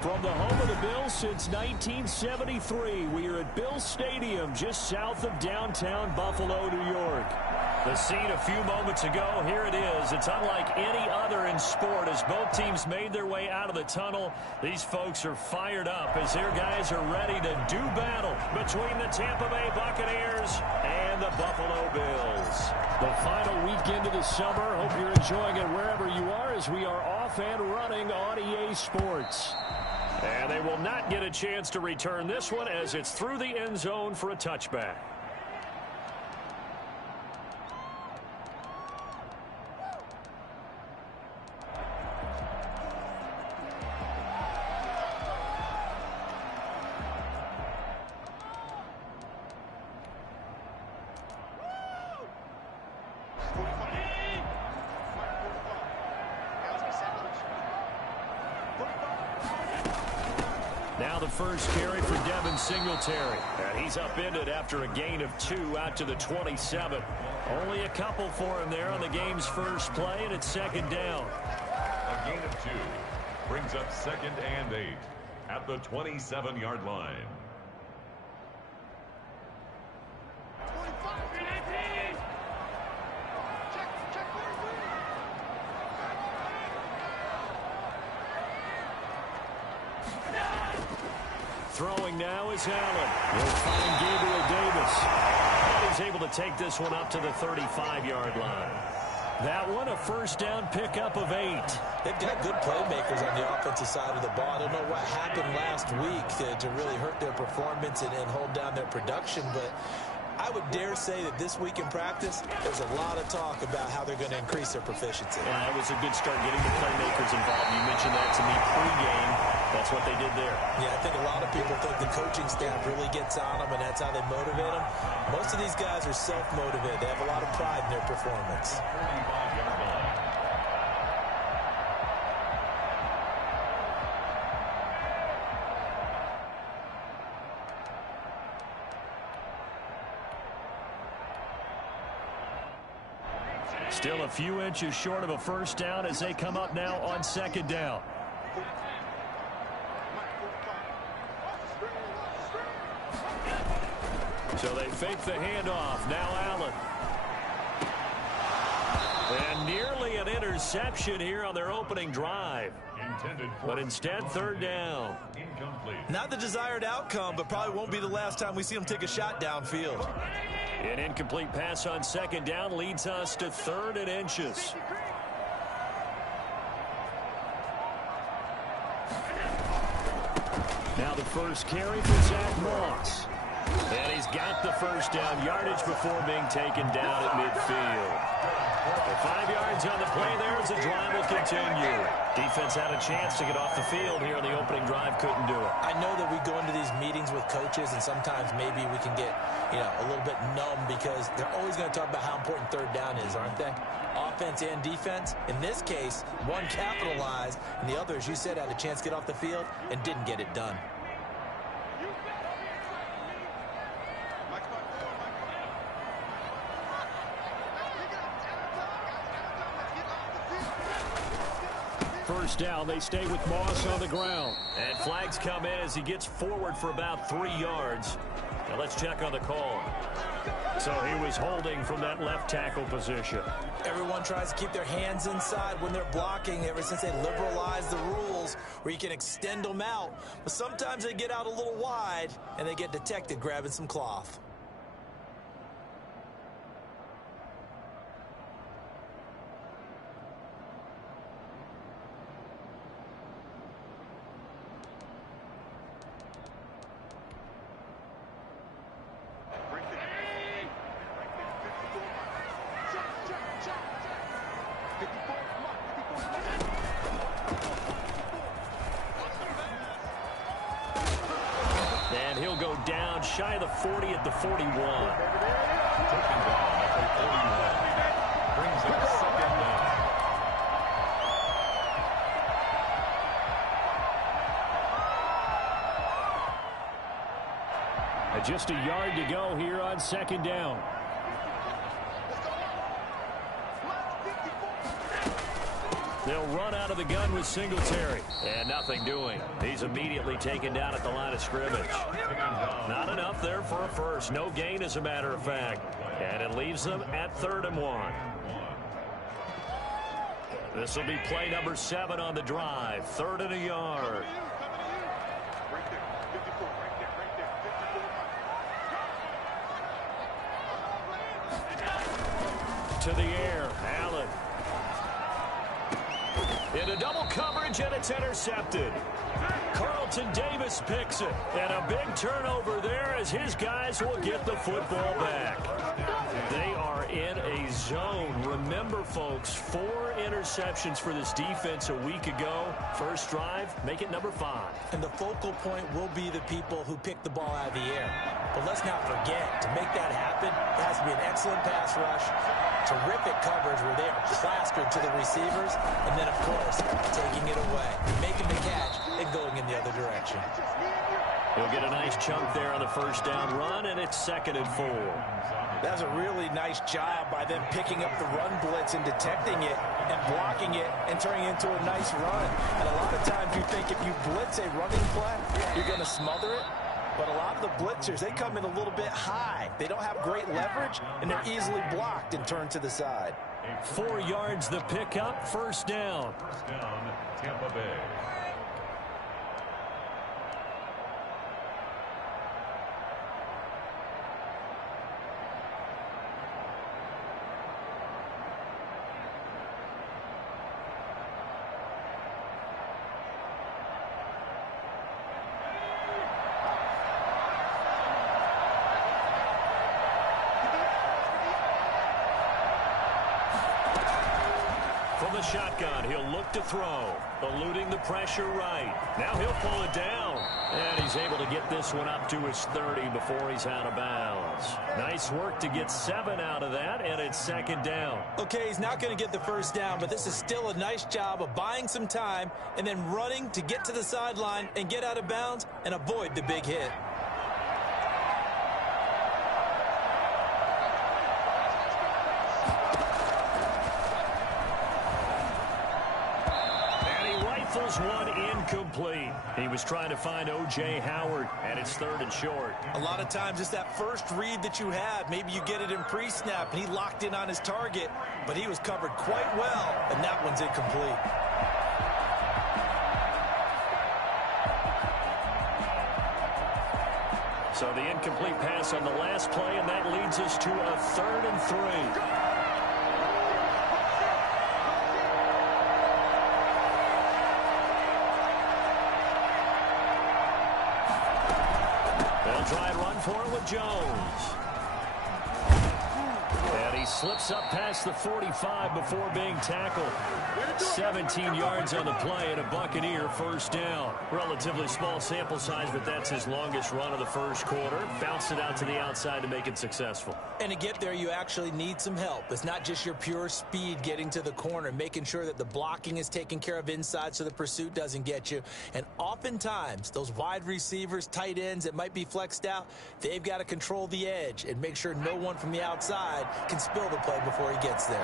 From the home of the Bills since 1973, we are at Bills Stadium just south of downtown Buffalo, New York. The scene a few moments ago, here it is. It's unlike any other in sport as both teams made their way out of the tunnel. These folks are fired up as their guys are ready to do battle between the Tampa Bay Buccaneers and the Buffalo Bills. The final weekend of the summer. Hope you're enjoying it wherever you are as we are off and running on EA Sports. And they will not get a chance to return this one as it's through the end zone for a touchback. Now the first carry for Devin Singletary. And he's upended after a gain of 2 out to the 27. Only a couple for him there on the game's first play, and it's second down. A gain of 2 brings up 2nd and 8 at the 27-yard line. Throwing now is Allen. He'll find Gabriel Davis. And he's able to take this one up to the 35-yard line. That one a first down pickup of 8. They've got good playmakers on the offensive side of the ball. I don't know what happened last week to really hurt their performance and hold down their production, but I would dare say that this week in practice, there's a lot of talk about how they're going to increase their proficiency. And that was a good start getting the playmakers involved. You mentioned that to me pregame. That's what they did there. Yeah, I think a lot of people think the coaching staff really gets on them, and that's how they motivate them. Most of these guys are self-motivated. They have a lot of pride in their performance. Still a few inches short of a first down as they come up now on second down. So they fake the handoff. Now Allen. And nearly an interception here on their opening drive. But instead, third down. Not the desired outcome, but probably won't be the last time we see them take a shot downfield. An incomplete pass on second down leads us to 3rd and inches. Now the first carry for Zach Moss. And he's got the first down yardage before being taken down at midfield. 5 yards on the play there as the drive will continue. Defense had a chance to get off the field here in the opening drive, couldn't do it. I know that we go into these meetings with coaches, and sometimes maybe we can get, a little bit numb because they're always going to talk about how important third down is, aren't they? Offense and defense. In this case, one capitalized, and the other, as you said, had a chance to get off the field and didn't get it done. First down, they stay with Moss on the ground. And flags come in as he gets forward for about 3 yards. Now let's check on the call. So he was holding from that left tackle position. Everyone tries to keep their hands inside when they're blocking ever since they liberalized the rules where you can extend them out. But sometimes they get out a little wide and they get detected grabbing some cloth. And he'll go down shy of the 40 at the 41. Taken down at the 41. Brings up second down. Just a yard to go here on second down. They'll run out of the gun with Singletary. And nothing doing. He's immediately taken down at the line of scrimmage. Not enough there for a first. No gain, as a matter of fact. And it leaves them at 3rd and 1. This will be play number 7 on the drive. 3rd and a yard. To the air, Allen. Into double coverage, and it's intercepted. Carlton Davis picks it. And a big turnover there as his guys will get the football back. They are in a zone. Remember, folks, 4 interceptions for this defense a week ago. First drive, make it number 5. And the focal point will be the people who pick the ball out of the air. But let's not forget, to make that happen, it has to be an excellent pass rush, terrific coverage where they are plastered to the receivers, and then, of course, taking it away, making the catch, and going in the other direction. He'll get a nice chunk there on the first down run, and it's 2nd and 4. That's a really nice job by them picking up the run blitz and detecting it and blocking it and turning it into a nice run. And a lot of times you think if you blitz a running play, you're going to smother it. But a lot of the blitzers, they come in a little bit high. They don't have great leverage, and they're easily blocked and turned to the side. 4 yards the pickup, first down. First down, Tampa Bay. From the shotgun, he'll look to throw. Eluding the pressure right. Now he'll pull it down. And he's able to get this one up to his 30 before he's out of bounds. Nice work to get 7 out of that, and it's 2nd down. Okay, he's not going to get the first down, but this is still a nice job of buying some time and then running to get to the sideline and get out of bounds and avoid the big hit. One incomplete. He was trying to find O.J. Howard, and it's 3rd and short. A lot of times it's that first read that you have. Maybe you get it in pre-snap, and he locked in on his target, but he was covered quite well, and that one's incomplete. So the incomplete pass on the last play, and that leads us to a 3rd and 3. Try and run for it with Jones. And he slips up past the 45 before being tackled. 17 yards on the play and a Buccaneer first down. Relatively small sample size, but that's his longest run of the first quarter. Bounced it out to the outside to make it successful. And to get there, you actually need some help. It's not just your pure speed getting to the corner, making sure that the blocking is taken care of inside so the pursuit doesn't get you. And oftentimes, those wide receivers, tight ends that might be flexed out, they've got to control the edge and make sure no one from the outside can spill the play before he gets there.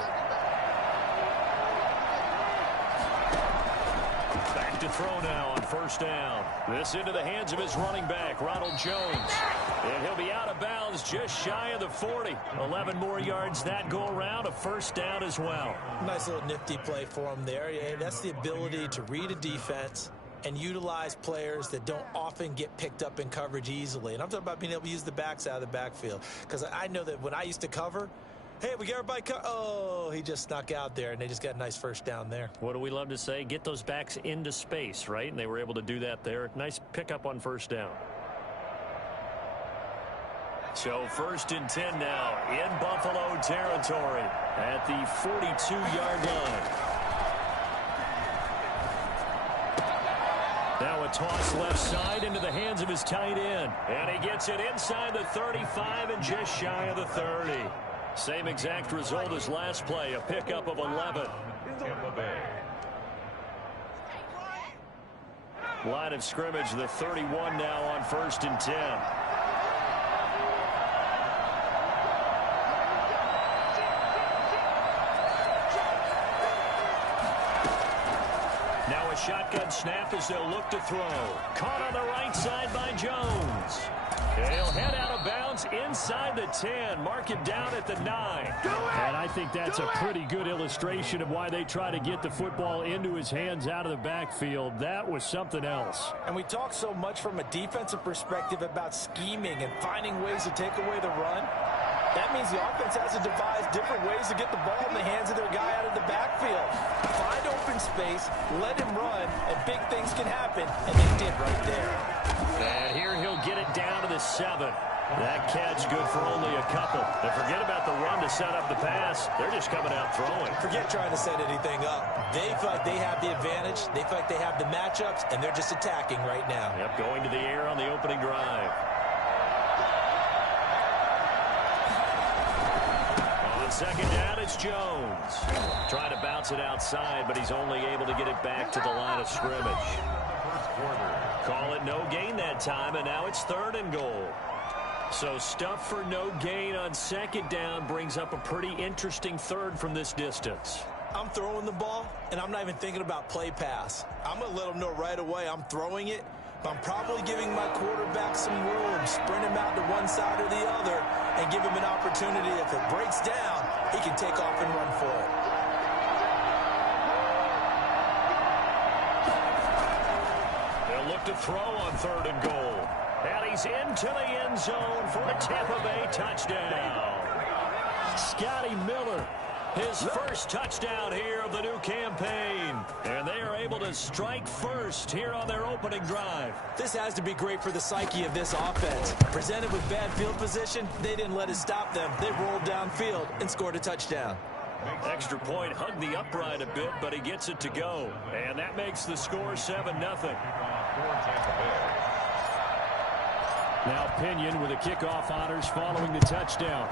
Back to throw now on first down. This into the hands of his running back, Ronald Jones. And he'll be out of bounds just shy of the 40. 11 more yards that go around, a first down as well. Nice little nifty play for him there. Yeah, that's the ability to read a defense and utilize players that don't often get picked up in coverage easily. And I'm talking about being able to use the backs out of the backfield. Because I know that when I used to cover, hey, we got everybody oh, he just snuck out there, and they just got a nice first down there. What do we love to say? Get those backs into space, right? And they were able to do that there. Nice pickup on first down. So 1st and 10 now in Buffalo territory at the 42-yard line. Now a toss left side into the hands of his tight end. And he gets it inside the 35 and just shy of the 30. Same exact result as last play, a pickup of 11. Tampa Bay. Line of scrimmage, the 31 now on 1st and 10. shotgun snap as they'll look to throw. Caught on the right side by Jones. And he'll head out of bounds inside the 10. Mark him down at the 9. And I think that's a pretty good illustration of why they try to get the football into his hands out of the backfield. That was something else. And we talk so much from a defensive perspective about scheming and finding ways to take away the run. That means the offense has to devise different ways to get the ball in the hands of their guy out of the backfield. Find open space, let him run, and big things can happen, and they did right there. And here he'll get it down to the 7. That catch good for only a couple. And forget about the run to set up the pass. They're just coming out throwing. Forget trying to set anything up. They feel like they have the advantage. They feel like they have the matchups, and they're just attacking right now. Yep, going to the air on the opening drive. On second down, it's Jones. Trying to bounce it outside, but he's only able to get it back to the line of scrimmage. Call it no gain that time, and now it's 3rd and goal. So stuff for no gain on second down brings up a pretty interesting 3rd from this distance. I'm throwing the ball, and I'm not even thinking about play pass. I'm going to let them know right away I'm throwing it, but I'm probably giving my quarterback some room, sprint him out to one side or the other, and give him an opportunity. If it breaks down, he can take off and run for it. They'll look to throw on 3rd and goal. And he's into the end zone for a Tampa Bay touchdown. Scotty Miller, his first touchdown here of the new campaign. And they are able to strike first here on their opening drive. This has to be great for the psyche of this offense. Presented with bad field position, they didn't let it stop them. They rolled downfield and scored a touchdown. Extra point, hugged the upright a bit, but he gets it to go. And that makes the score 7-0. Now Pinion with the kickoff honors following the touchdown.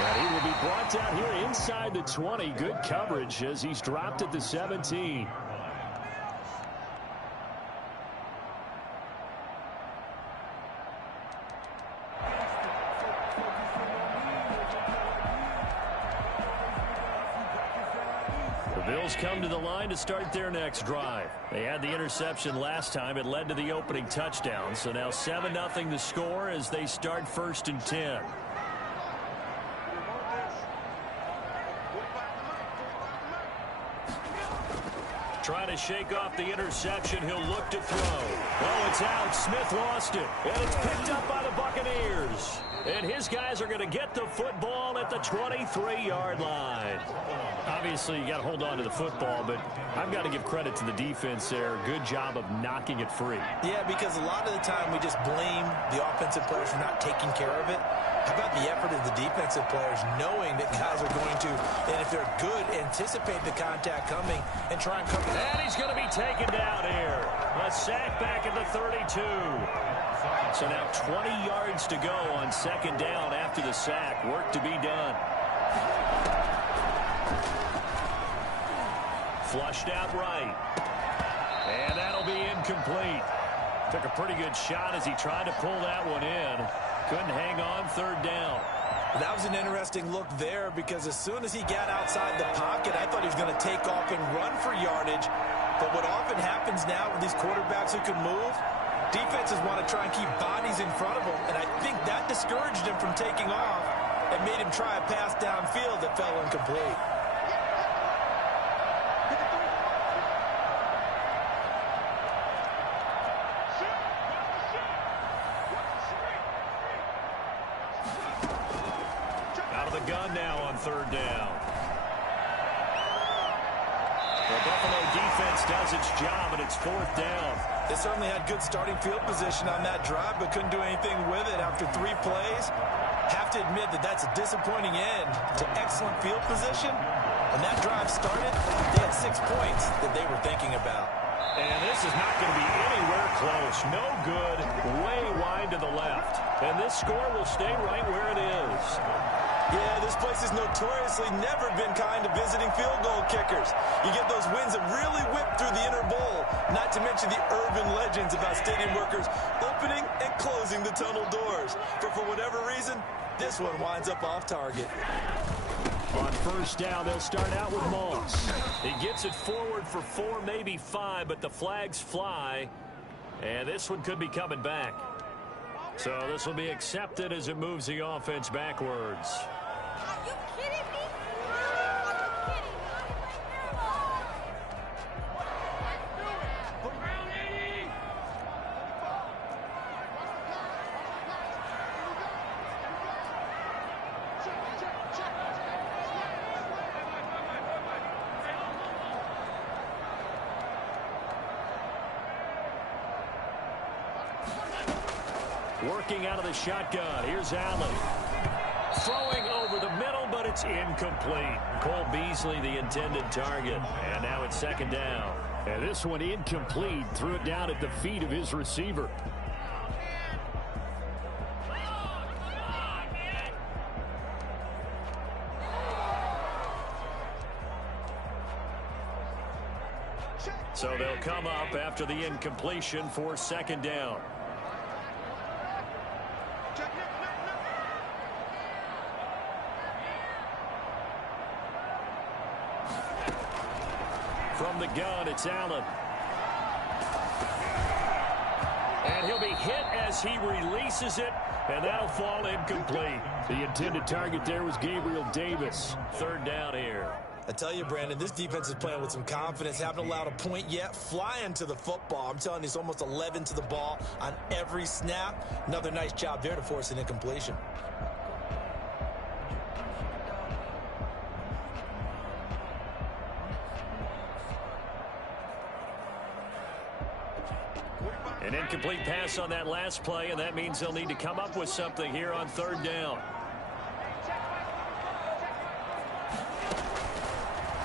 And he will be brought down here inside the 20. Good coverage as he's dropped at the 17. Bills come to the line to start their next drive. They had the interception last time. It led to the opening touchdown. So now 7-0 the score as they start 1st and 10. Trying to shake off the interception. He'll look to throw. Oh, it's out. Smith lost it. And it's picked up by the Buccaneers. And his guys are going to get the football at the 23-yard line. Obviously, you got to hold on to the football, but I've got to give credit to the defense there. Good job of knocking it free. Yeah, because a lot of the time we just blame the offensive players for not taking care of it. How about the effort of the defensive players knowing that guys are going to, and if they're good, anticipate the contact coming and try and cover it. And he's going to be taken down here. A sack back at the 32. So now 20 yards to go on second down after the sack. Work to be done. Flushed out right. And that'll be incomplete. Took a pretty good shot as he tried to pull that one in. Couldn't hang on third down. That was an interesting look there because as soon as he got outside the pocket, I thought he was going to take off and run for yardage. But what often happens now with these quarterbacks who can move, defenses want to try and keep bodies in front of them. And I think that discouraged him from taking off and made him try a pass downfield that fell incomplete. Gun now on third down. The Buffalo defense does its job, and it's fourth down. They certainly had good starting field position on that drive, but couldn't do anything with it after 3 plays. Have to admit that that's a disappointing end to excellent field position. When that drive started, they had 6 points that they were thinking about. And this is not going to be anywhere close. No good, way wide to the left. And this score will stay right where it is. Yeah, this place has notoriously never been kind to visiting field goal kickers. You get those winds that really whip through the inner bowl, not to mention the urban legends about stadium workers opening and closing the tunnel doors. For whatever reason, this one winds up off target. On first down, they'll start out with Moss. He gets it forward for 4, maybe 5, but the flags fly. And this one could be coming back. So this will be accepted as it moves the offense backwards. Are you kidding me? Are you kidding me? Working out of the shotgun. Here's Allen. Throwing over the middle, but it's incomplete. Cole Beasley, the intended target. And now it's second down. And this one incomplete. Threw it down at the feet of his receiver. So they'll come up after the incompletion for second down. From the gun, it's Allen. And he'll be hit as he releases it, and that'll fall incomplete. The intended target there was Gabriel Davis. Third down here. I tell you, Brandon, this defense is playing with some confidence. Haven't allowed a point yet. Flying to the football. I'm telling you, it's almost 11 to the ball on every snap. Another nice job there to force an incompletion. An incomplete pass on that last play, and that means they'll need to come up with something here on third down.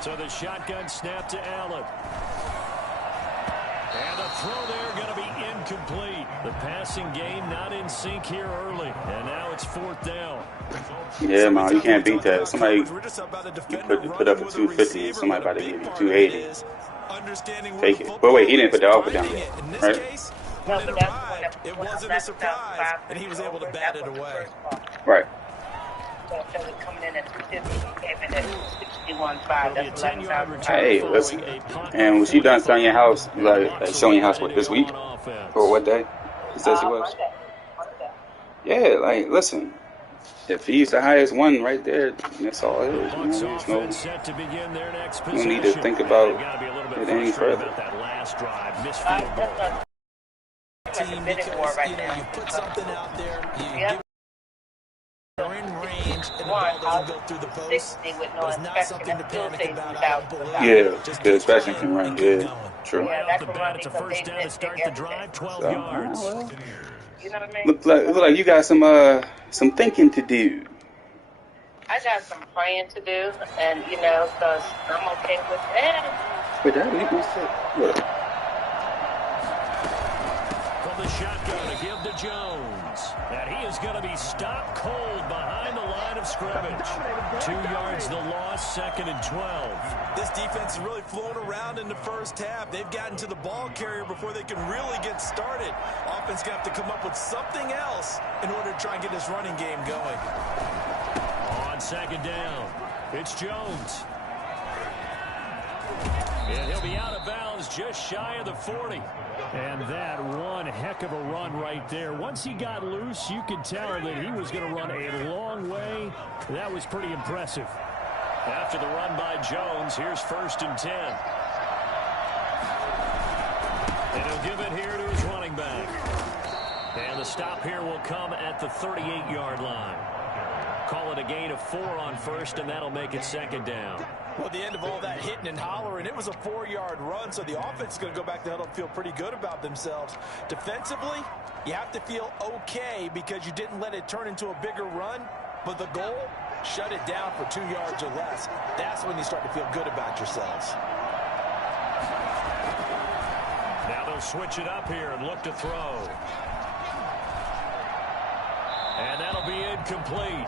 So the shotgun snap to Allen. And the throw there going to be incomplete. The passing game not in sync here early. And now it's fourth down. Yeah, man, you can't beat that. Somebody you put up a 250 and somebody about to give you 280. Take it. But wait, he didn't put the offer down yet, right? No, but it wasn't a surprise, and he was able to bat it away. Right. So coming in at 250, came in at 61.5. That's 11,000. Hey, listen. And was she done selling your house, like showing your house, what, this week? Or what day? She says she was. Yeah, like, listen. If he's the highest one right there, that's all it is. You don't need to think about it any further. Team, because, you put something out there, you're in range, and the ball doesn't go through the post, but it's not something to panic about. Yeah, the inspection can run. Yeah, true. Right off the bat, it's a first down to start the drive, 12 yards. Well, You know what I mean? look like you got some thinking to do. I got some praying to do, and because I'm okay with that. Wait, that leave my set. What? From the shotgun to give to Jones. And he is going to be stopped cold behind the line of scrimmage. 2 yards the loss, second and 12. This defense is really flown around in the first half. They've gotten to the ball carrier before they can really get started. Offense going to have to come up with something else in order to try and get this running game going. On second down, it's Jones. And he'll be out of bounds just shy of the 40. And that one heck of a run right there. Once he got loose, you could tell that he was going to run a long way. That was pretty impressive. After the run by Jones, here's first and 10. And he'll give it here to his running back. And the stop here will come at the 38-yard line. Call it a gain of 4 on first, and that'll make it second down. Well, at the end of all that hitting and hollering, it was a 4-yard run, so the offense is going to go back to huddle and feel pretty good about themselves. Defensively, you have to feel okay because you didn't let it turn into a bigger run, but the goal, shut it down for 2 yards or less. That's when you start to feel good about yourselves. Now they'll switch it up here and look to throw. And that'll be incomplete.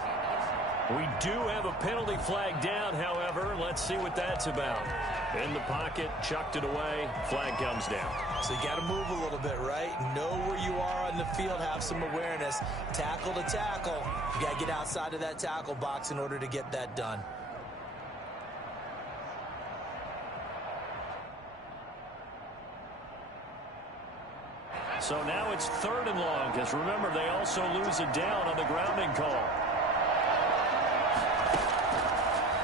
We do have a penalty flag down, however. Let's see what that's about. In the pocket, chucked it away, flag comes down. So you got to move a little bit, right? Know where you are on the field, have some awareness. Tackle to tackle. You got to get outside of that tackle box in order to get that done. So now it's 3rd and long, because remember, they also lose it down on the grounding call.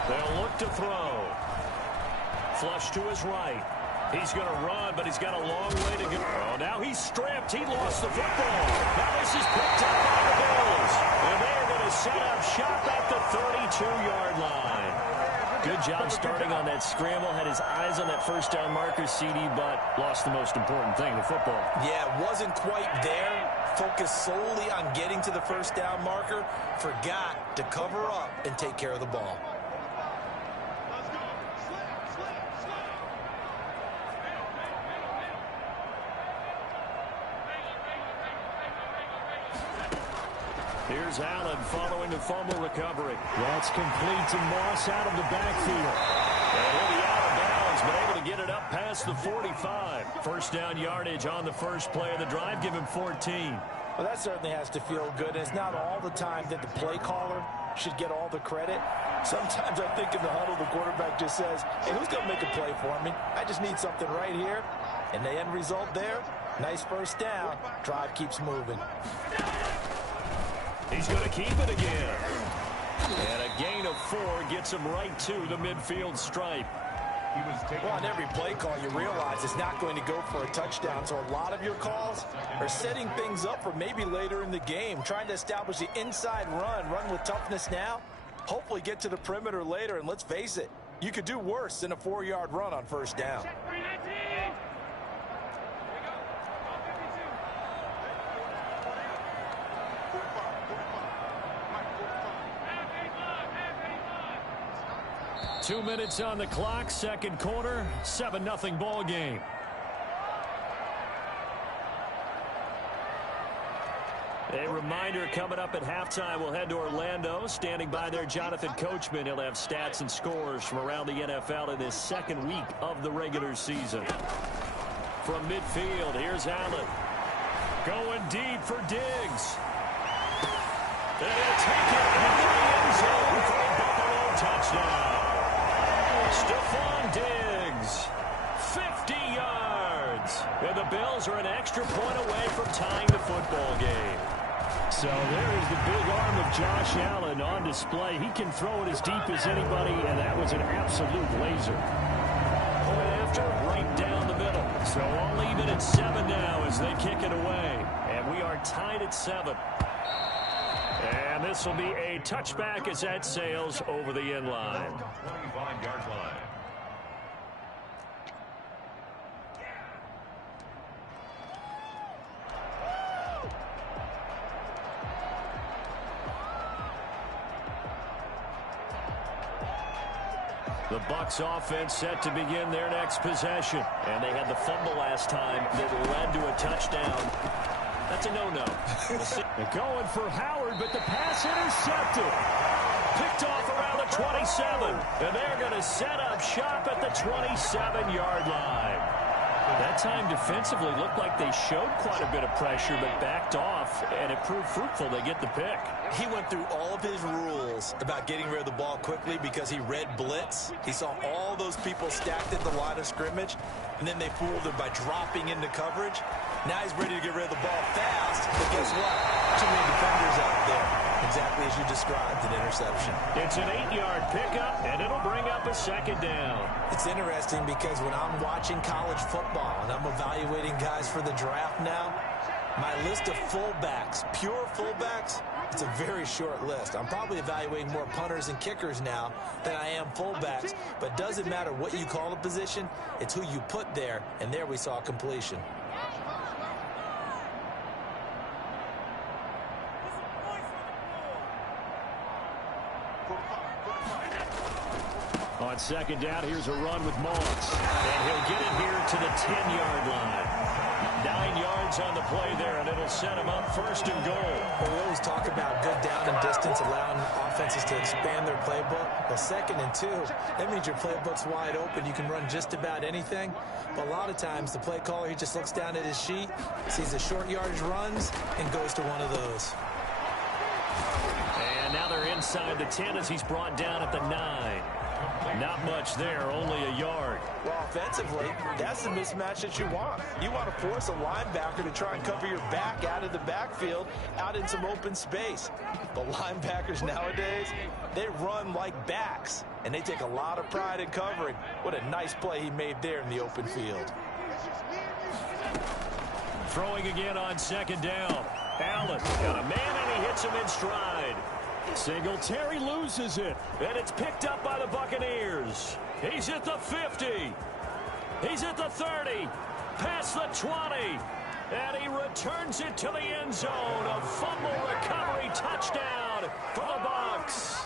They'll look to throw. Flush to his right. He's going to run, but he's got a long way to go. Oh, now he's stripped. He lost the football. Now this is picked up by the Bills. And they're going to set up shop at the 32-yard line. Good job starting on that scramble. Had his eyes on that first down marker, CD, but lost the most important thing, the football. Yeah, wasn't quite there. Focused solely on getting to the first down marker. Forgot to cover up and take care of the ball. Here's Allen following the fumble recovery. That's complete to Moss out of the backfield. And he'll be out of bounds, but able to get it up past the 45. First down yardage on the first play of the drive. Give him 14. Well, that certainly has to feel good. It's not all the time that the play caller should get all the credit. Sometimes I think in the huddle, the quarterback just says, hey, who's going to make a play for me? I just need something right here. And the end result there, nice first down. Drive keeps moving. He's going to keep it again. And a gain of 4 gets him right to the midfield stripe. Well, on every play call, you realize it's not going to go for a touchdown. So a lot of your calls are setting things up for maybe later in the game, trying to establish the inside run with toughness now, hopefully get to the perimeter later. And let's face it, you could do worse than a 4-yard run on first down. Two minutes on the clock, second quarter, 7-0 ball game. A reminder coming up at halftime, we'll head to Orlando. Standing by there, Jonathan Coachman. He'll have stats and scores from around the NFL in this second week of the regular season. From midfield, here's Allen. Going deep for Diggs. And he'll take it into the end zone for a Buffalo touchdown. Stephon Diggs, 50 yards. And the Bills are an extra point away from tying the football game. So there is the big arm of Josh Allen on display. He can throw it as deep as anybody, and that was an absolute laser. Point after, right down the middle. So all even at 7 now as they kick it away. And we are tied at 7. And this will be a touchback as that sails over the end line. 25-yard line. The Bucs offense set to begin their next possession. And they had the fumble last time that led to a touchdown. That's a no-no. They're going for Howard, but the pass intercepted. Picked off around the 27. And they're going to set up shop at the 27-yard line. That time defensively looked like they showed quite a bit of pressure, but backed off, and it proved fruitful. They get the pick. He went through all of his rules about getting rid of the ball quickly because he read blitz. He saw all those people stacked at the line of scrimmage, and then they fooled him by dropping into coverage. Now he's ready to get rid of the ball fast, but guess what? Too many defenders out there. Exactly as you described, an interception. It's an 8-yard pickup, and it'll bring up a second down. It's interesting because when I'm watching college football and I'm evaluating guys for the draft now, my list of fullbacks, pure fullbacks, it's a very short list. I'm probably evaluating more punters and kickers now than I am fullbacks, but it doesn't matter what you call a position, it's who you put there, and there we saw completion. On second down, here's a run with Moss. And he'll get it here to the 10-yard line. 9 yards on the play there, and it'll set him up first and goal. Well, we always talk about good down and distance, allowing offenses to expand their playbook. Well, 2nd and 2, that means your playbook's wide open. You can run just about anything. But a lot of times, the play caller, he just looks down at his sheet, sees the short yardage runs, and goes to one of those. And now they're inside the 10 as he's brought down at the 9. Not much there, only a yard. Well, offensively, that's the mismatch that you want. You want to force a linebacker to try and cover your back out of the backfield, out in some open space. But linebackers nowadays, they run like backs, and they take a lot of pride in covering. What a nice play he made there in the open field. Throwing again on 2nd down. Allen got a man, and he hits him in stride. Singletary loses it, and it's picked up by the Buccaneers. He's at the 50. He's at the 30. Past the 20. And he returns it to the end zone. A fumble recovery touchdown for the Bucs.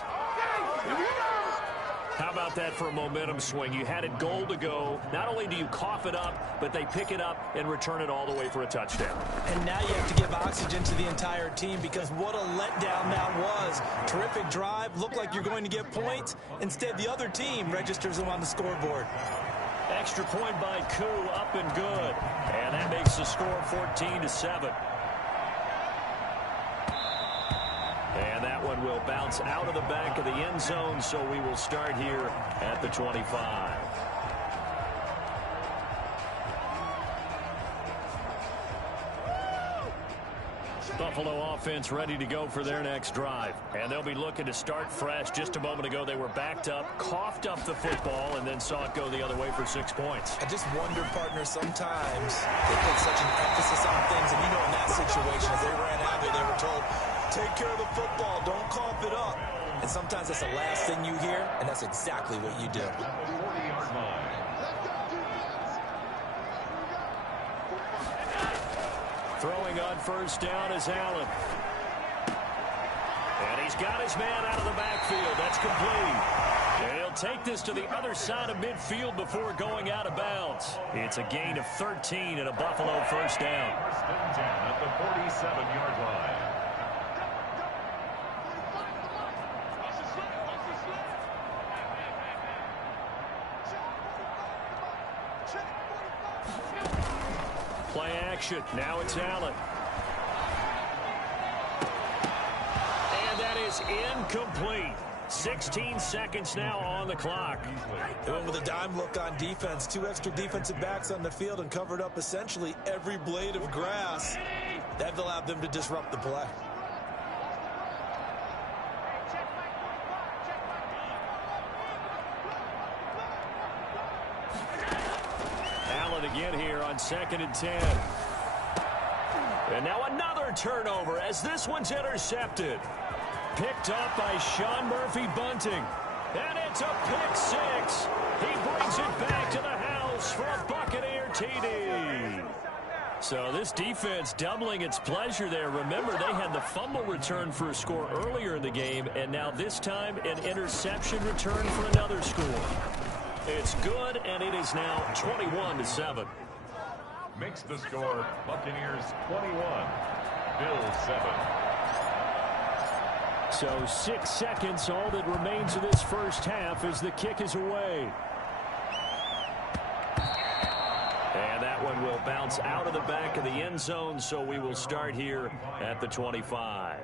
How about that for a momentum swing? You had it goal to go. Not only do you cough it up, but they pick it up and return it all the way for a touchdown. And now you have to give oxygen to the entire team, because what a letdown that was. Terrific drive. Looked like you're going to get points. Instead, the other team registers them on the scoreboard. Extra point by Koo, up and good. And that makes the score 14-7. And that one will bounce out of the back of the end zone, so we will start here at the 25. Buffalo offense ready to go for their next drive. And they'll be looking to start fresh. Just a moment ago, they were backed up, coughed up the football, and then saw it go the other way for 6 points. I just wonder, partner, sometimes they put such an emphasis on things. And, you know, in that situation, as they ran out there, they were told, take care of the football, don't cough it up. And sometimes that's the last thing you hear, and that's exactly what you do. Throwing on 1st down is Allen. And he's got his man out of the backfield. That's complete. And he'll take this to the other side of midfield before going out of bounds. It's a gain of 13 and a Buffalo 1st down. 1st and 10 at the 47-yard line. Play action. Now it's Allen. And that is incomplete. 16 seconds now on the clock. They went with a dime look on defense. 2 extra defensive backs on the field and covered up essentially every blade of grass. That allowed them to disrupt the play. Again here on 2nd and 10. And now another turnover as this one's intercepted. Picked up by Sean Murphy-Bunting. And it's a pick 6. He brings it back to the house for a Buccaneer TD. So this defense doubling its pleasure there. Remember, they had the fumble return for a score earlier in the game, and now this time an interception return for another score. It's good, and it is now 21-7. Makes the score Buccaneers 21, Bills 7. So 6 seconds, all that remains of this first half as the kick is away. And that one will bounce out of the back of the end zone, so we will start here at the 25.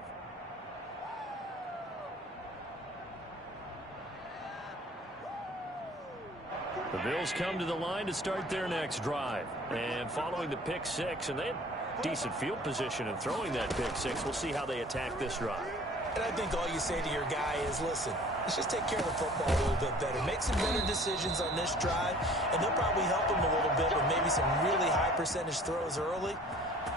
The Bills come to the line to start their next drive. And following the pick 6, and they had decent field position in throwing that pick 6. We'll see how they attack this drive. And I think all you say to your guy is, listen, let's just take care of the football a little bit better. Make some better decisions on this drive, and they'll probably help him a little bit with maybe some really high percentage throws early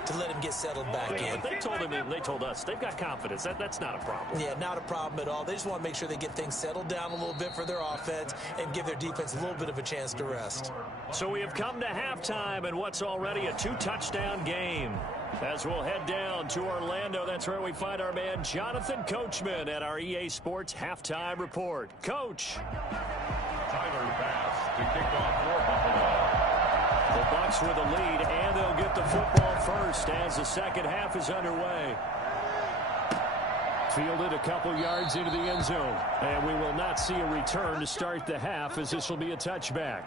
to let him get settled back in. They told him, they told us, they've got confidence. That's not a problem. Yeah, not a problem at all. They just want to make sure they get things settled down a little bit for their offense and give their defense a little bit of a chance to rest. So we have come to halftime in what's already a 2-touchdown game. As we'll head down to Orlando, that's where we find our man Jonathan Coachman at our EA Sports Halftime Report. Coach. Tyler Bass to kick off for Buffalo. The Bucs Bucs with the lead, and they'll get the football first as the second half is underway. Fielded a couple yards into the end zone, and we will not see a return to start the half, as this will be a touchback.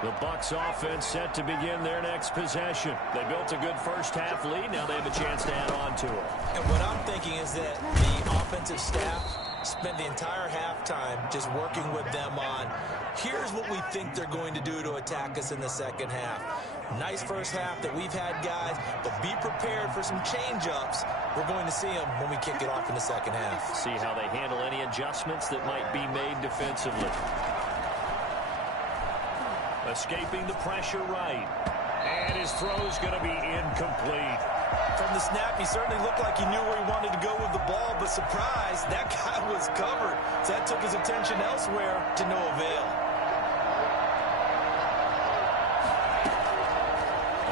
The Bucs offense set to begin their next possession. They built a good first half lead. Now they have a chance to add on to it. And what I'm thinking is that the offensive staff spent the entire halftime just working with them on, here's what we think they're going to do to attack us in the second half. Nice first half that we've had, guys, but be prepared for some change-ups. We're going to see them when we kick it off in the second half. See how they handle any adjustments that might be made defensively. Escaping the pressure right. And his throw's going to be incomplete. From the snap, he certainly looked like he knew where he wanted to go with the ball, but surprise, that guy was covered. So that took his attention elsewhere to no avail.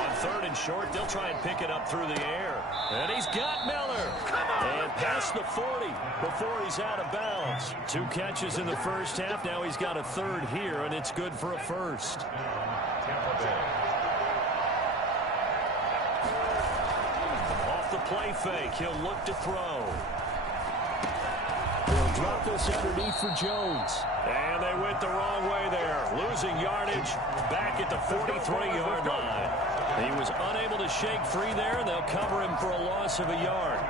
On third and short, they'll try and pick it up through the air. And he's got Miller. And past the 40 before he's out of bounds. 2 catches in the first half. Now he's got a third here, and it's good for a first. Off the play fake, he'll look to throw. They'll drop this underneath for Jones. And they went the wrong way there. Losing yardage back at the 43-yard line. He was unable to shake free there, and they'll cover him for a loss of a yard.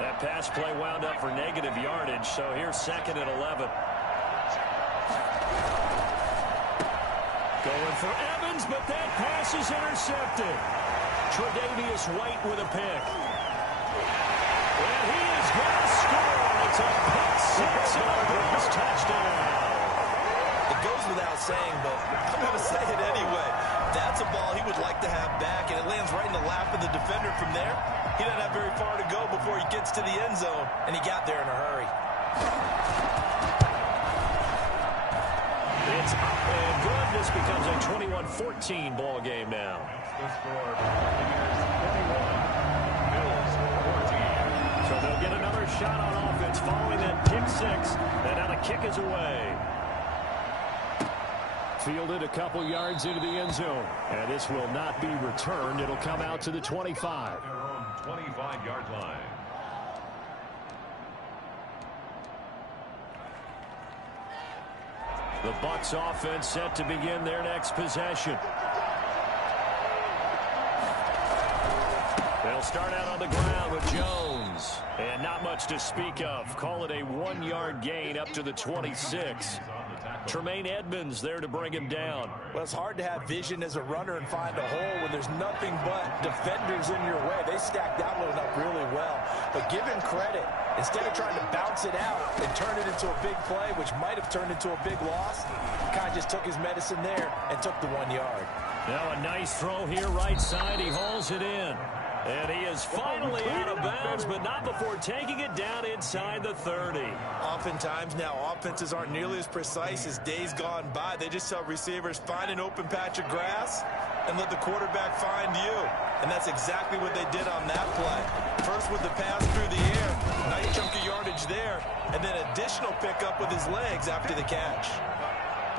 That pass play wound up for negative yardage, so here's second and 11. Going for Evans, but that pass is intercepted. Tre'Davious White with a pick. And he is going to score. It's a pick six and a Bills touchdown. It goes without saying, but I'm going to say it anyway. That's a ball he would like to have back, and it lands right in the lap of the defender from there. He doesn't have very far to go before he gets to the end zone, and he got there in a hurry. It's up and good. This becomes a 21-14 ball game now. So they'll get another shot on offense following that pick six, and now the kick is away. Fielded a couple yards into the end zone, and this will not be returned. It'll come out to the 25. 25-yard line. The Bucs offense set to begin their next possession. They'll start out on the ground with Jones. And not much to speak of. Call it a 1-yard gain up to the 26. Tremaine Edmonds there to bring him down. Well, it's hard to have vision as a runner and find a hole when there's nothing but defenders in your way. They stacked that one up really well. But give him credit. Instead of trying to bounce it out and turn it into a big play, which might have turned into a big loss, kind of just took his medicine there and took the 1 yard. Now a nice throw here right side. He hauls it in. And he is finally out of bounds, but not before taking it down inside the 30. Oftentimes now, offenses aren't nearly as precise as days gone by. They just tell receivers, find an open patch of grass and let the quarterback find you. And that's exactly what they did on that play. First with the pass through the air, nice chunk of yardage there, and then additional pickup with his legs after the catch.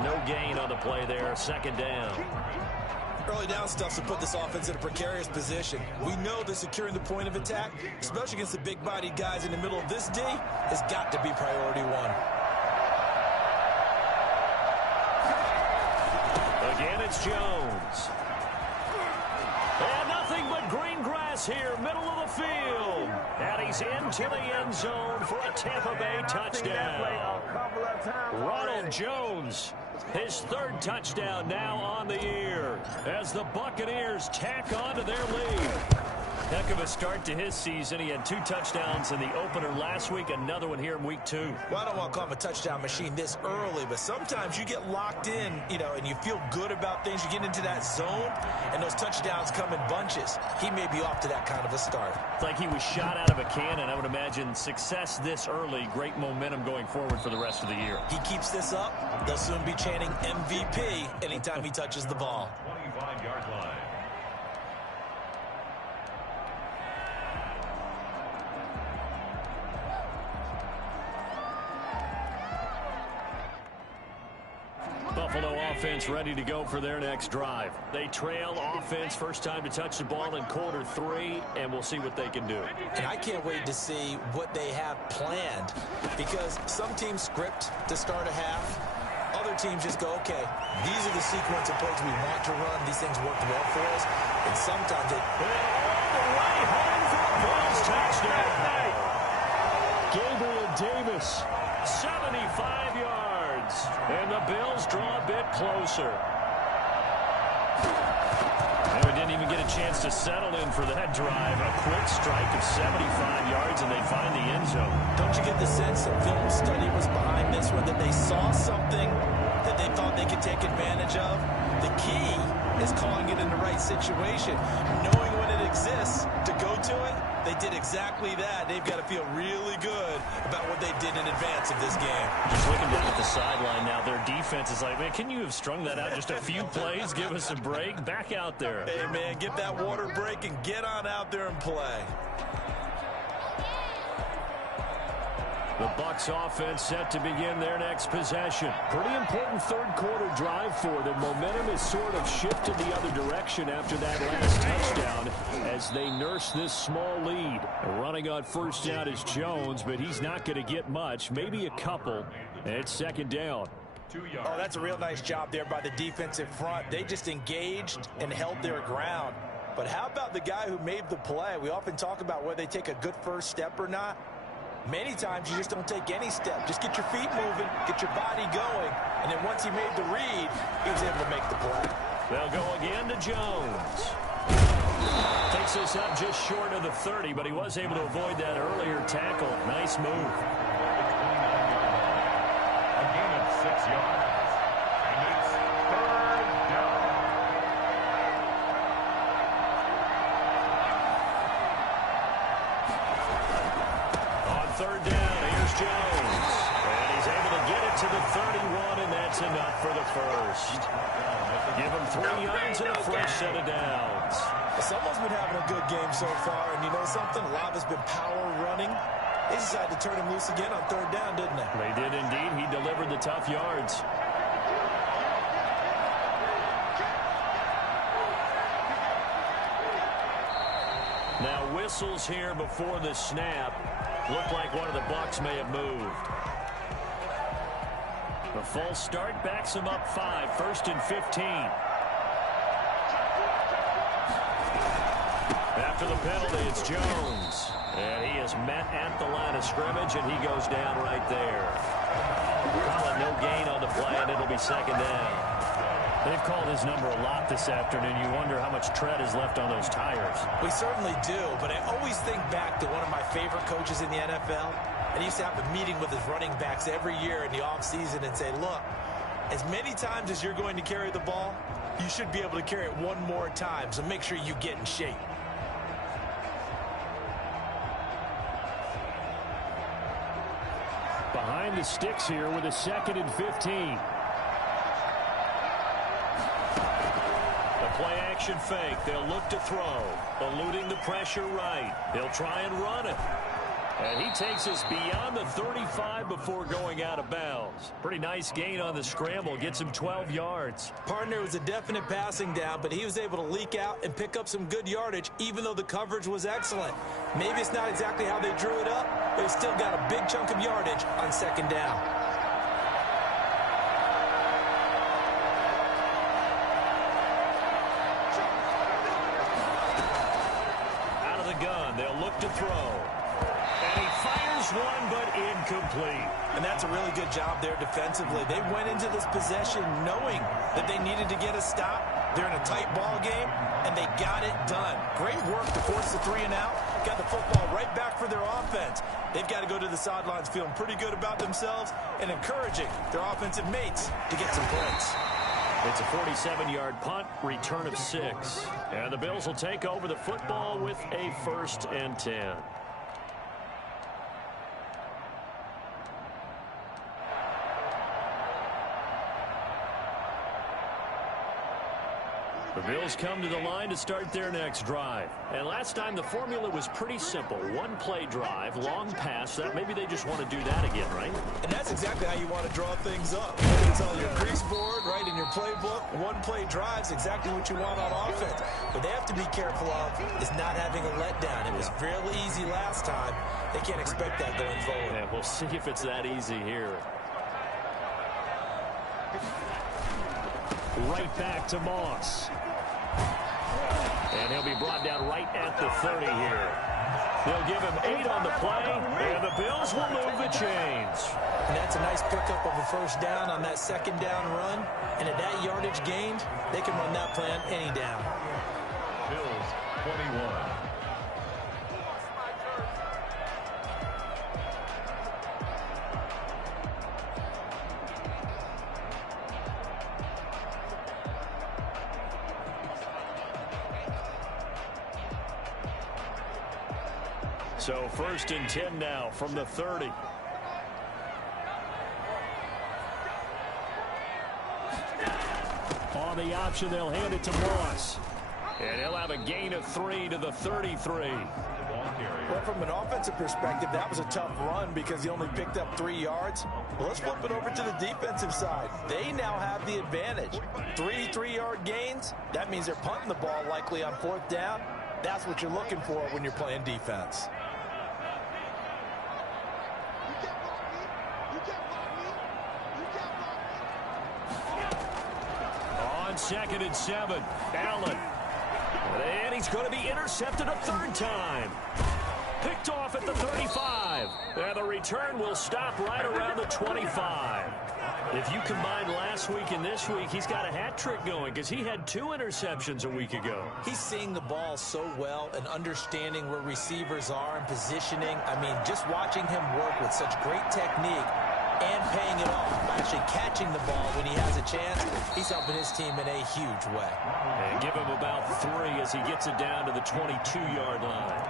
No gain on the play there, second down. Early down stuff to put this offense in a precarious position. We know that securing the point of attack, especially against the big-bodied guys in the middle of this D, has got to be priority one. Again, it's Jones. And nothing but green grass here, middle of the field. And he's into the end zone for a Tampa Bay touchdown. Ronald Jones, his third touchdown now on the year as the Buccaneers tack on to their lead. Heck of a start to his season. He had 2 touchdowns in the opener last week, another one here in week 2. Well, I don't want to call him a touchdown machine this early, but sometimes you get locked in, and you feel good about things. You get into that zone, and those touchdowns come in bunches. He may be off to that kind of a start. It's like he was shot out of a cannon. I would imagine success this early, great momentum going forward for the rest of the year. He keeps this up, they'll soon be chanting MVP anytime he touches the ball. 25-yard line. offense ready to go for their next drive. They trail offense, first time to touch the ball in quarter 3, and we'll see what they can do. And I can't wait to see what they have planned, because some teams script to start a half. Other teams just go, okay, these are the sequence of plays we want to run. These things work well for us. And sometimes it... all the way home for a Bills touchdown. Gabriel Davis, 75 yards. And the Bills draw a bit closer. And we didn't even get a chance to settle in for that drive. A quick strike of 75 yards, and they find the end zone. Don't you get the sense that film study was behind this one, that they saw something that they thought they could take advantage of? The key is calling it in the right situation, knowing when it exists to go to it. They did exactly that. They've got to feel really good about what they did in advance of this game. Just looking down at the sideline now, their defense is like, man, can you have strung that out just a few plays? Give us a break. Back out there. Hey, man, get that water break and get on out there and play. The Bucs offense set to begin their next possession. Pretty important third-quarter drive for them. Momentum has sort of shifted the other direction after that last touchdown as they nurse this small lead. Running on first down is Jones, but he's not going to get much, maybe a couple. And it's second down. Oh, that's a real nice job there by the defensive front. They just engaged and held their ground. But how about the guy who made the play? We often talk about whether they take a good first step or not. Many times you just don't take any step. Just get your feet moving, get your body going, and then once he made the read, he was able to make the play. They'll go again to Jones. Takes us up just short of the 30, but he was able to avoid that earlier tackle. Nice move. A gain of 6 yards. And it's third down. Third down, here's Jones. And he's able to get it to the 31, and that's enough for the first. Give him 3 yards and a fresh set of downs. Someone's been having a good game so far, and you know something? A lot has been power running. They decided to turn him loose again on third down, didn't they? They did indeed. He delivered the tough yards. Now whistles here before the snap. Looked like one of the Bucs may have moved. The false start backs him up 5, first and 15. After the penalty, it's Jones. And he is met at the line of scrimmage, and he goes down right there. Call it no gain on the play, and it'll be second down. They've called his number a lot this afternoon. You wonder how much tread is left on those tires. We certainly do, but I always think back to one of my favorite coaches in the NFL. And he used to have a meeting with his running backs every year in the offseason and say, look, as many times as you're going to carry the ball, you should be able to carry it one more time, so make sure you get in shape. Behind the sticks here with a second and 15. Play action fake. They'll look to throw. Eluding the pressure right. They'll try and run it. And he takes us beyond the 35 before going out of bounds. Pretty nice gain on the scramble. Gets him 12 yards. Partner was a definite passing down, but he was able to leak out and pick up some good yardage, even though the coverage was excellent. Maybe it's not exactly how they drew it up, but he still got a big chunk of yardage on second down. They'll look to throw. And he fires one, but incomplete. And that's a really good job there defensively. They went into this possession knowing that they needed to get a stop. They're in a tight ball game, and they got it done. Great work to force the 3 and out. Got the football right back for their offense. They've got to go to the sidelines feeling pretty good about themselves and encouraging their offensive mates to get some points. It's a 47-yard punt, return of 6. And the Bills will take over the football with a 1st and 10. The Bills come to the line to start their next drive. And last time the formula was pretty simple. One-play drive, long pass. Maybe they just want to do that again, right? And that's exactly how you want to draw things up. Whether it's on your crease board, right, in your playbook, one-play drive's exactly what you want on offense. What they have to be careful of is not having a letdown. It was fairly easy last time. They can't expect that going forward. Yeah, we'll see if it's that easy here. Right back to Moss. And he'll be brought down right at the 30 here. They'll give him 8 on the play, and the Bills will move the chains. And that's a nice pickup of a first down on that second down run. And at that yardage gained, they can run that play on any down. Bills 21. So 1st and 10 now from the 30. On the option, they'll hand it to Moss. And he'll have a gain of 3 to the 33. Well, from an offensive perspective, that was a tough run because he only picked up 3 yards. Well, let's flip it over to the defensive side. They now have the advantage. 3 3-yard gains. That means they're punting the ball likely on 4th down. That's what you're looking for when you're playing defense. On 2nd and 7, Allen. And he's going to be intercepted a 3rd time. Picked off at the 35. And the return will stop right around the 25. If you combine last week and this week, he's got a hat trick going because he had 2 interceptions a week ago. He's seeing the ball so well and understanding where receivers are and positioning. I mean, just watching him work with such great technique and paying it off by actually catching the ball when he has a chance, he's helping his team in a huge way. And give him about 3 as he gets it down to the 22-yard line.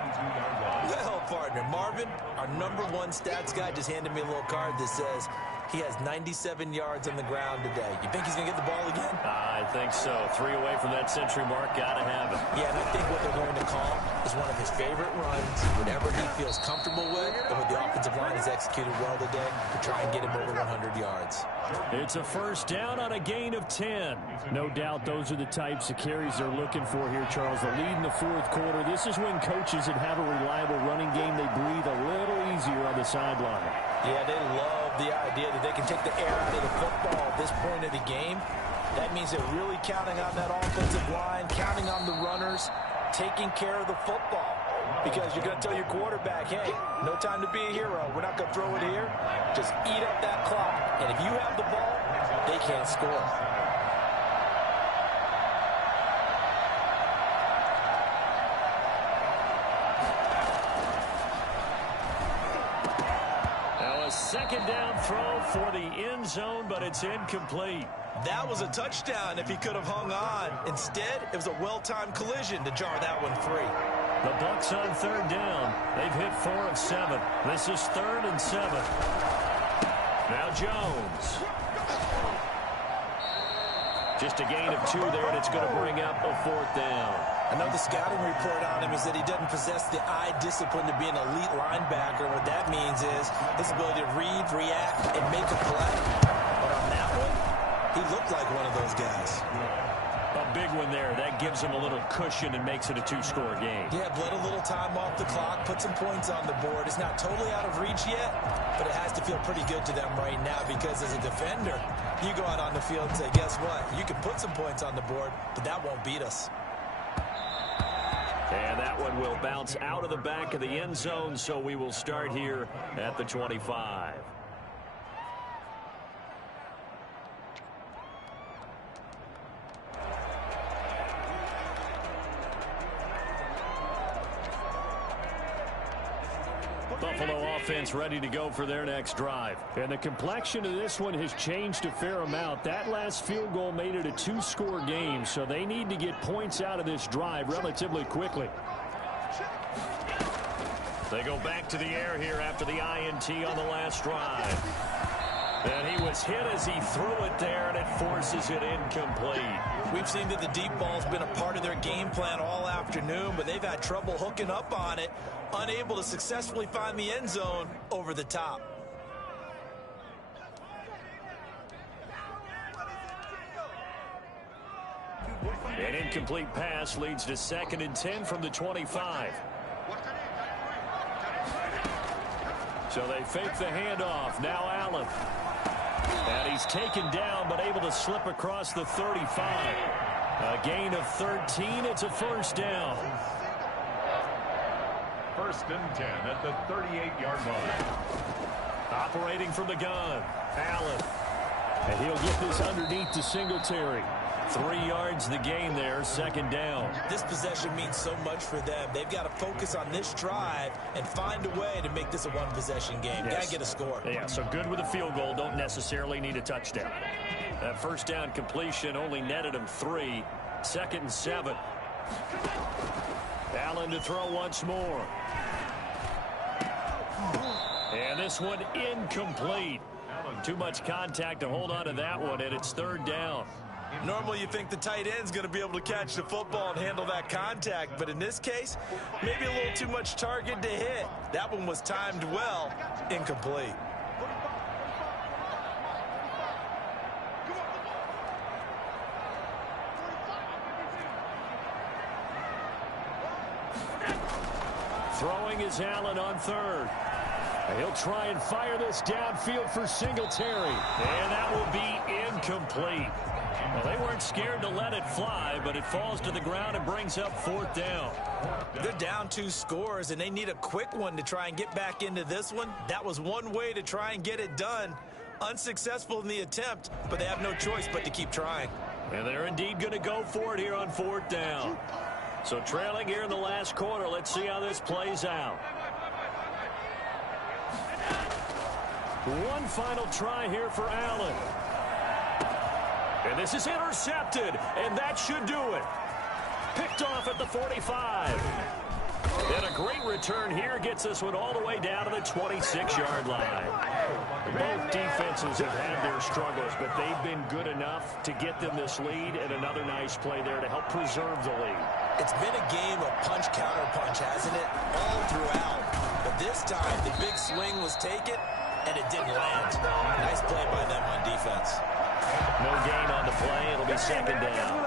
Well, partner, Marvin, our #1 stats guy, just handed me a little card that says he has 97 yards on the ground today. You think he's going to get the ball again? I think so. 3 away from that century mark. Got to have it. Yeah, and I think what they're going to call is one of his favorite runs, whatever he feels comfortable with, and what the offensive line has executed well today to try and get him over 100 yards. It's a 1st down on a gain of 10. No doubt those are the types of carries they're looking for here, Charles. The lead in the 4th quarter. This is when coaches that have a reliable running game, they breathe a little easier on the sideline. Yeah, they love the idea that they can take the air out of the football at this point of the game. That means they're really counting on that offensive line, counting on the runners, taking care of the football. Because you're going to tell your quarterback, hey, no time to be a hero. We're not going to throw it here. Just eat up that clock. And if you have the ball, they can't score. Now a 2nd down throw for the end zone, but it's incomplete. That was a touchdown if he could have hung on. Instead, it was a well-timed collision to jar that one free. The Bucs on 3rd down. They've hit 4 of 7. This is 3rd and 7. Now Jones. Just a gain of 2 there, and it's going to bring up a 4th down. I know the scouting report on him is that he doesn't possess the eye discipline to be an elite linebacker. What that means is his ability to read, react, and make a play. But on that one, he looked like one of those guys. A big one there. That gives him a little cushion and makes it a 2-score game. Yeah, bled a little time off the clock, put some points on the board. It's not totally out of reach yet, but it has to feel pretty good to them right now because as a defender, you go out on the field and say, guess what? You can put some points on the board, but that won't beat us. And that one will bounce out of the back of the end zone, so we will start here at the 25. Buffalo offense ready to go for their next drive. And the complexion of this one has changed a fair amount. That last field goal made it a 2-score game, so they need to get points out of this drive relatively quickly. They go back to the air here after the INT on the last drive. And he was hit as he threw it there, and it forces it incomplete. We've seen that the deep ball's been a part of their game plan all afternoon, but they've had trouble hooking up on it, unable to successfully find the end zone over the top. An incomplete pass leads to 2nd and 10 from the 25. So they fake the handoff. Now Allen. And he's taken down, but able to slip across the 35. A gain of 13. It's a first down. 1st and 10 at the 38-yard line. Operating from the gun. Allen. And he'll get this underneath to Singletary. 3 yards the gain there, 2nd down. This possession means so much for them. They've got to focus on this drive and find a way to make this a one-possession game. Yes. Got to get a score. Yeah, so good with a field goal. Don't necessarily need a touchdown. That first down completion only netted him 3. 2nd and 7. Allen to throw once more. And this one incomplete. Too much contact to hold on to that one, and it's 3rd down. Normally you think the tight end's going to be able to catch the football and handle that contact, but in this case, maybe a little too much target to hit. That one was timed well, incomplete. Throwing is Allen on 3rd. He'll try and fire this downfield for Singletary. And that will be incomplete. Well, they weren't scared to let it fly, but it falls to the ground and brings up 4th down. They're down 2 scores, and they need a quick one to try and get back into this one. That was one way to try and get it done. Unsuccessful in the attempt, but they have no choice but to keep trying. And they're indeed going to go for it here on 4th down. So trailing here in the last quarter, let's see how this plays out. One final try here for Allen. And this is intercepted, and that should do it. Picked off at the 45. And a great return here gets this one all the way down to the 26-yard line. Both defenses have had their struggles, but they've been good enough to get them this lead, and another nice play there to help preserve the lead. It's been a game of punch-counter-punch, hasn't it? All throughout. But this time, the big swing was taken, and it didn't land. Nice play by them on defense. No gain on the play. It'll be 2nd down.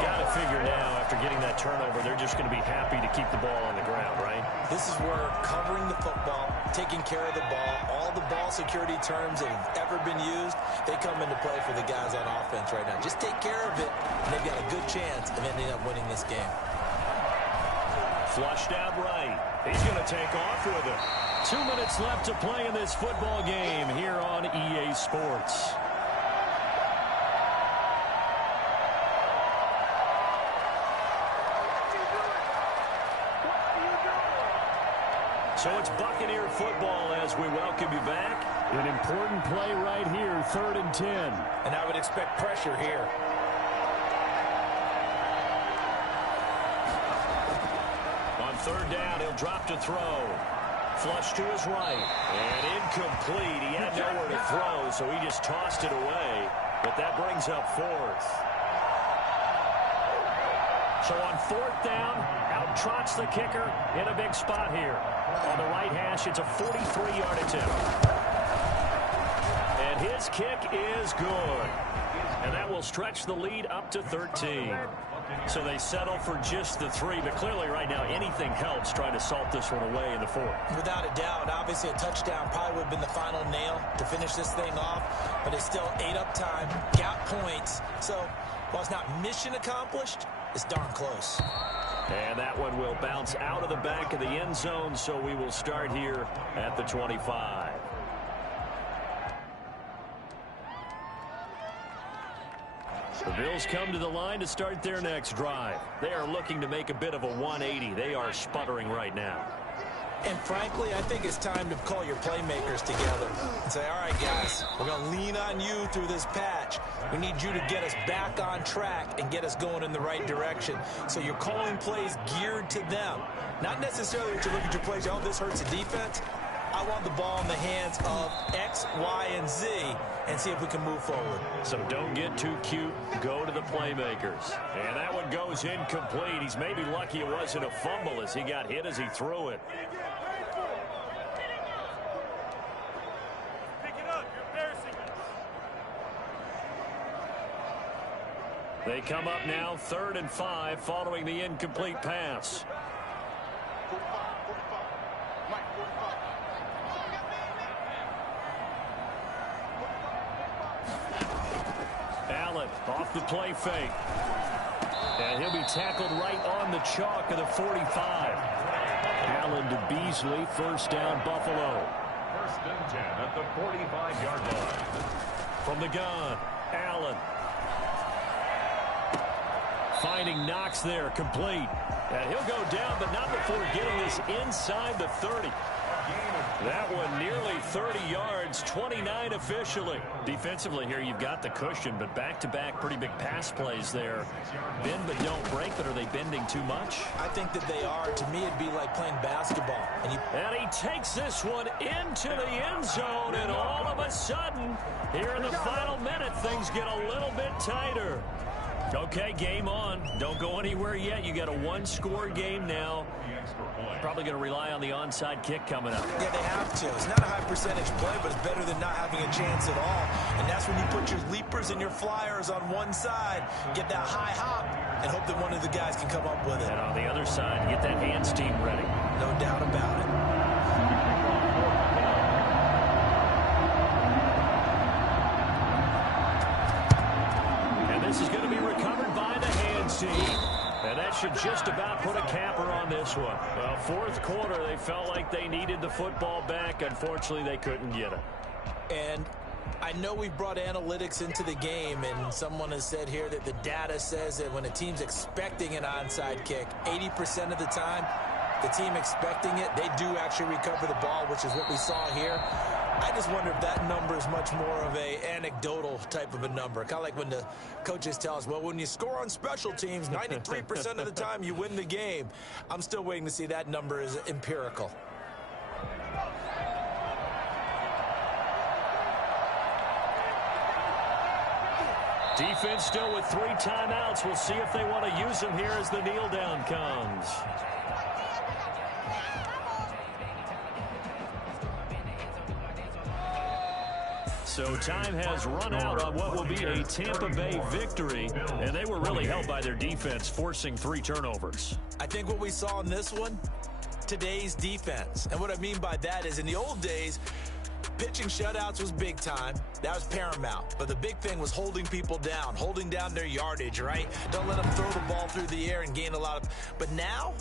Got to figure now, after getting that turnover, they're just going to be happy to keep the ball on the ground, right? This is where covering the football, taking care of the ball, all the ball security terms that have ever been used, they come into play for the guys on offense right now. Just take care of it, and they've got a good chance of ending up winning this game. Flushed out right. He's going to take off with it. 2 minutes left to play in this football game here on EA Sports. So it's Buccaneer football as we welcome you back. An important play right here, 3rd and 10. And I would expect pressure here. On 3rd down, he'll drop to throw. Flush to his right. And incomplete. He had nowhere to throw, so he just tossed it away. But that brings up 4th. So on 4th down, out trots the kicker in a big spot here. On the right hash, it's a 43-yard attempt. And his kick is good. And that will stretch the lead up to 13. So they settle for just the 3, but clearly right now anything helps trying to salt this one away in the 4th. Without a doubt, obviously a touchdown probably would have been the final nail to finish this thing off, but it's still 8 up time, got points. So while it's not mission accomplished, it's darn close. And that one will bounce out of the back of the end zone, so we will start here at the 25. The Bills come to the line to start their next drive. They are looking to make a bit of a 180. They are sputtering right now. And frankly, I think it's time to call your playmakers together and say, all right, guys, we're going to lean on you through this patch. We need you to get us back on track and get us going in the right direction. So you're calling plays geared to them. Not necessarily that you look at your plays, oh, this hurts the defense. I want the ball in the hands of X, Y, and Z and see if we can move forward. So don't get too cute. Go to the playmakers. And that one goes incomplete. He's maybe lucky it wasn't a fumble as he got hit as he threw it. They come up now 3rd and 5 following the incomplete pass. Allen off the play fake. And he'll be tackled right on the chalk of the 45. Allen to Beasley, first down Buffalo. 1st and 10 at the 45-yard line. From the gun, Allen. Finding Knox there, complete. And he'll go down, but not before getting this inside the 30. That one nearly 30 yards, 29 officially. Defensively here, you've got the cushion, but back-to-back pretty big pass plays there. Bend but don't break, but are they bending too much? I think that they are. To me, it'd be like playing basketball. And he takes this one into the end zone, and all of a sudden, here in the final minute, things get a little bit tighter. Okay, game on. Don't go anywhere yet. You got a one-score game now. Probably going to rely on the onside kick coming up. Yeah, they have to. It's not a high percentage play, but it's better than not having a chance at all. And that's when you put your leapers and your flyers on one side, get that high hop, and hope that one of the guys can come up with it. And on the other side, get that hands team ready. No doubt about it. This is going to be recovered by the hands team. And that should just about put a capper on this one. Well, 4th quarter, they felt like they needed the football back. Unfortunately, they couldn't get it. And I know we brought analytics into the game, and someone has said here that the data says that when a team's expecting an onside kick, 80% of the time, the team expecting it, they do actually recover the ball, which is what we saw here. I just wonder if that number is much more of a anecdotal type of a number. Kind of like when the coaches tell us, well, when you score on special teams, 93% of the time you win the game. I'm still waiting to see that number is empirical. Defense still with 3 timeouts. We'll see if they want to use them here as the kneel down comes. So time has run out on what will be a Tampa Bay victory, and they were really helped by their defense, forcing 3 turnovers. I think what we saw in this one, today's defense. And what I mean by that is in the old days, pitching shutouts was big time. That was paramount. But the big thing was holding people down, holding down their yardage, right? Don't let them throw the ball through the air and gain a lot of... But now,